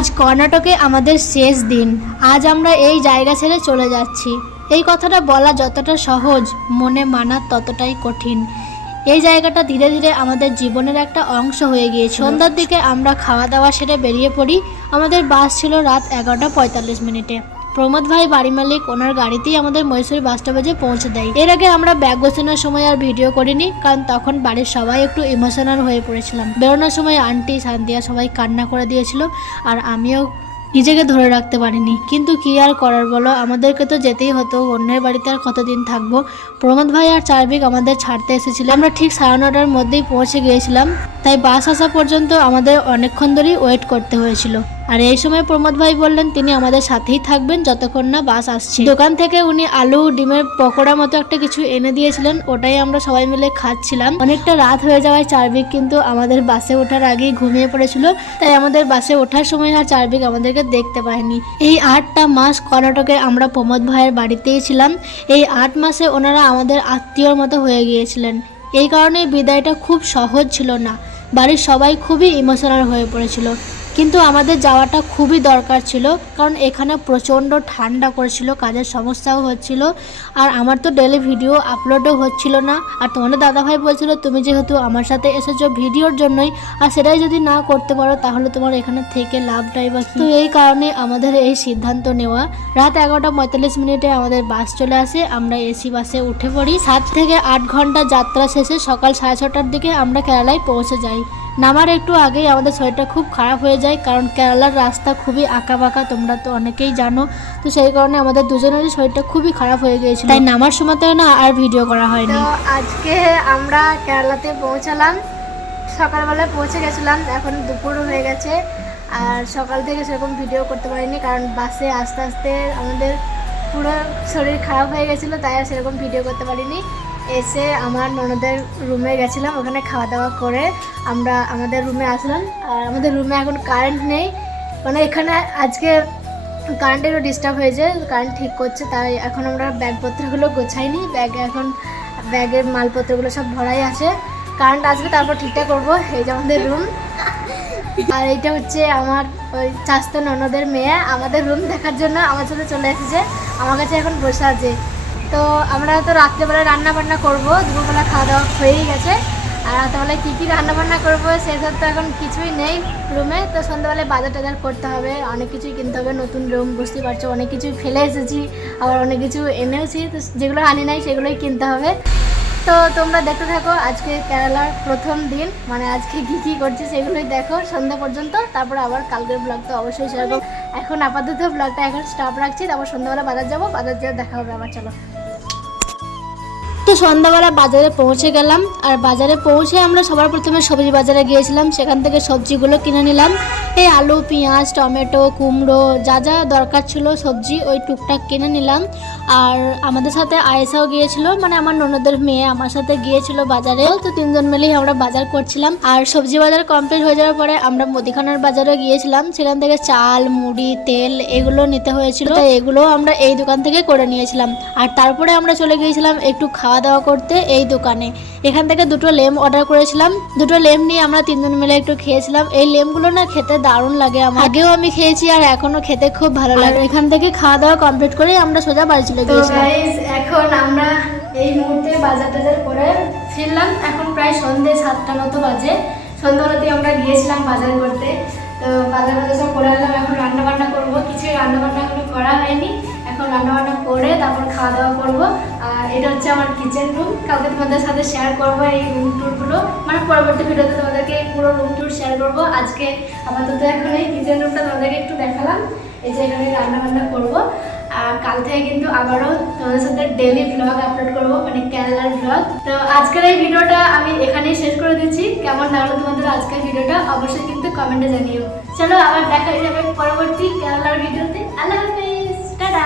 আজ কর্ণাটকে আমাদের শেষ দিন। আজ আমরা এই জায়গা ছেড়ে চলে যাচ্ছি। এই কথাটা বলা যতটা সহজ, মনে মানা ততটাই কঠিন। এই জায়গাটা ধীরে ধীরে আমাদের জীবনের একটা অংশ হয়ে গিয়েছে। সন্ধ্যার দিকে আমরা খাওয়া দাওয়া সেরে বেরিয়ে পড়ি। আমাদের বাস ছিল রাত 11:45। প্রমোদ ভাই বাড়ি মালিক, ওনার গাড়িতেই আমাদের মহীশূর বাস স্টপেজে পৌঁছে দেয়। এর আগে আমরা ব্যাগ গোছানোর সময় আর ভিডিও করিনি, কারণ তখন বাড়ির সবাই একটু ইমোশনাল হয়ে পড়েছিলাম। বেরোনোর সময় আন্টি সান্তিয়া সবাই কান্না করে দিয়েছিল, আর আমিও নিজেকে ধরে রাখতে পারিনি। কিন্তু কি আর করার বলো, আমাদেরকে তো যেতেই হতো। অন্যের বাড়িতে আর কতদিন থাকবো। প্রমোদ ভাই আর চার্ভিক আমাদের ছাড়তে এসেছিল। আমরা ঠিক 9:30টার মধ্যেই পৌঁছে গিয়েছিলাম, তাই বাস আসা পর্যন্ত আমাদের অনেকক্ষণ ধরেই ওয়েট করতে হয়েছিল। আর এই সময় প্রমোদ ভাই বললেন তিনি আমাদের সাথেই থাকবেন যতক্ষণ না বাস আসছে। দোকান থেকে উনি আলু ডিমের পকোড়া মতো একটা কিছু এনে দিয়েছিলেন, ওটাই আমরা সবাই মিলে খাচ্ছিলাম। অনেকটা রাত হয়ে যাওয়ায় চার্ভিক কিন্তু আমাদের বাসে ওঠার আগেই ঘুমিয়ে পড়েছিল, তাই আমাদের বাসে ওঠার সময় আর চার্ভিক আমাদেরকে দেখতে পায়নি। এই 8টা মাস কর্ণাটকে আমরা প্রমোদ ভাইয়ের বাড়িতেই ছিলাম। এই 8 মাসে ওনারা আমাদের আত্মীয়র মতো হয়ে গিয়েছিলেন। এই কারণে বিদায়টা খুব সহজ ছিল না। বাড়ির সবাই খুবই ইমোশনাল হয়ে পড়েছিল, কিন্তু আমাদের যাওয়াটা খুবই দরকার ছিল, কারণ এখানে প্রচণ্ড ঠান্ডা করেছিল, কাজের সমস্যাও হচ্ছিল, আর আমার তো ডেলি ভিডিও আপলোডও হচ্ছিল না। আর তোমাদের দাদাভাই বলছিল তুমি যেহেতু আমার সাথে এসেছো ভিডিওর জন্যই, আর সেটাই যদি না করতে পারো তাহলে তোমার এখানে থেকে লাভটাই বা কি। তো এই কারণে আমাদের এই সিদ্ধান্ত নেওয়া। রাত 11:45 আমাদের বাস চলে আসে। আমরা এসি বাসে উঠে পড়ি। 7 থেকে 8 ঘন্টা যাত্রা শেষে সকাল 6:30টার দিকে আমরা কেরালায় পৌঁছে যাই। নামার একটু আগেই আমাদের শরীরটা খুব খারাপ হয়ে যায়, কারণ কেরালার রাস্তা খুবই আঁকাবাঁকা, তোমরা তো অনেকেই জানো। তো সেই কারণে আমাদের দুজনেরই শরীরটা খুবই খারাপ হয়ে গিয়েছিল, তাই নামার সময়তেও না আর ভিডিও করা হয়নি। তো আজকে আমরা কেরালাতে পৌঁছালাম, সকালবেলায় পৌঁছে গেছিলাম, এখন দুপুর হয়ে গেছে। আর সকাল থেকে সেরকম ভিডিও করতে পারিনি, কারণ বাসে আস্তে আস্তে আমাদের পুরো শরীর খারাপ হয়ে গেছিলো, তাই আর সেরকম ভিডিও করতে পারিনি। এসে আমার ননদের রুমে গেছিলাম, ওখানে খাওয়া দাওয়া করে আমরা আমাদের রুমে আসলাম। আর আমাদের রুমে এখন কারেন্ট নেই, মানে এখানে আজকে কারেন্টের একটু ডিস্টার্ব হয়েছে, কারেন্ট ঠিক করছে, তাই এখন আমরা ব্যাগপত্রগুলো গোছাইনি। এখন ব্যাগের মালপত্রগুলো সব ভরাই আছে। কারেন্ট আসবে তারপর ঠিকঠাক করবো। এই যে আমাদের রুম, আর এইটা হচ্ছে আমার ওই চাস্তো ননদের মেয়ে, আমাদের রুম দেখার জন্য আমার সাথে চলে এসেছে, আমার কাছে এখন বসে আছে। তো আমরা তো রাত্রেবেলা রান্না বান্না করবো, দুপুরবেলা খাওয়া দাওয়া হয়েই গেছে। আর রাত্রেবেলায় কী কী রান্না বান্না করবো সেসব তো এখন কিছুই নেই রুমে। তো সন্ধ্যাবেলায় বাজার টাজার করতে হবে, অনেক কিছুই কিনতে হবে। নতুন রুম, বুঝতেই পারছো, অনেক কিছুই ফেলে এসেছি, আবার অনেক কিছু এনেওছি। তো যেগুলো আনি নাই সেগুলোই কিনতে হবে। তো তোমরা দেখতে থাকো আজকে কেরালার প্রথম দিন, মানে আজকে কী কী করছি সেগুলোই দেখো সন্ধ্যা পর্যন্ত। তারপরে আবার কালকের ব্লগ তো অবশ্যই শেয়ার করবো। এখন আপাতত ব্লগটা এখন স্টপ রাখছি, তারপর সন্ধ্যাবেলা বাজার যাবো, বাজার যেয়ে দেখা হবে আবার। চলো। তো সন্ধ্যাবেলা বাজারে পৌঁছে গেলাম, আর বাজারে পৌঁছে আমরা সবার প্রথমে সবজি বাজারে গিয়েছিলাম, সেখান থেকে সবজিগুলো কিনে নিলাম। এই আলু, পেঁয়াজ, টমেটো, কুমড়ো, যা যা দরকার ছিল সবজি ওই টুকটাক কিনে নিলাম। আর আমাদের সাথে আয়েশাও গিয়েছিল, মানে আমার ননদের মেয়ে আমার সাথে গিয়েছিল বাজারে। তো 3জন মিলেই আমরা বাজার করছিলাম। আর সবজি বাজার কমপ্লিট হয়ে যাওয়ার পরে আমরা মুদিখানার বাজারে গিয়েছিলাম, সেখান থেকে চাল, মুড়ি, তেল এগুলো নিতে হয়েছিল, তো এগুলো আমরা এই দোকান থেকে করে নিয়েছিলাম। আর তারপরে আমরা চলে গিয়েছিলাম একটু খাওয়া দাওয়া করতে এই দোকানে। এখান থেকে 2টো লেম অর্ডার করেছিলাম। 2টো লেম নিয়ে আমরা 3জন মিলে একটু খেয়েছিলাম। এই লেমগুলো না খেতে দারুণ লাগে, আমার আগেও আমি খেয়েছি আর এখনো খেতে খুব ভালো লাগে। এখান থেকে খাওয়া দাওয়া কমপ্লিট করে আমরা সোজা বাড়ি চলে গিয়েছিলাম। এখন আমরা এই মুহূর্তে বাজার টাজার করে ফিরলাম। এখন প্রায় সন্ধ্যে 7টা মতো বাজে। সন্ধ্যাবেলাতেই আমরা গিয়েছিলাম বাজার করতে। তো বাজার সব করে আনলাম। এখন রান্না বান্না করবো, কিছুই রান্না বান্না এখনো করা হয়নি। এখন রান্না বান্না করে তারপর খাওয়া দাওয়া করবো। আর এটা হচ্ছে আমার কিচেন রুম। কালকে তোমাদের সাথে শেয়ার করবো এই রুম ট্যুরগুলো, মানে পরবর্তী ভিডিওতে তোমাদেরকে পুরো রুম ট্যুর শেয়ার করবো। আজকে আপাতত এখন এই কিচেন রুমটা তোমাদেরকে একটু দেখালাম। এই যে এখানে রান্না বান্না করবো। আর কাল থেকে কিন্তু আবারও তোমাদের সাথে ডেলি ভ্লগ আপলোড করবো, মানে কেরালার ভ্লগ। তো আজকের এই ভিডিওটা আমি এখানেই শেষ করে দিচ্ছি। কেমন লাগলো তোমাদের আজকের ভিডিওটা অবশ্যই কিন্তু কমেন্টে জানিও। চলো আবার দেখা যাবে পরবর্তী কেরালার ভিডিওতে। আল্লাহ হাফেজ, টাটা।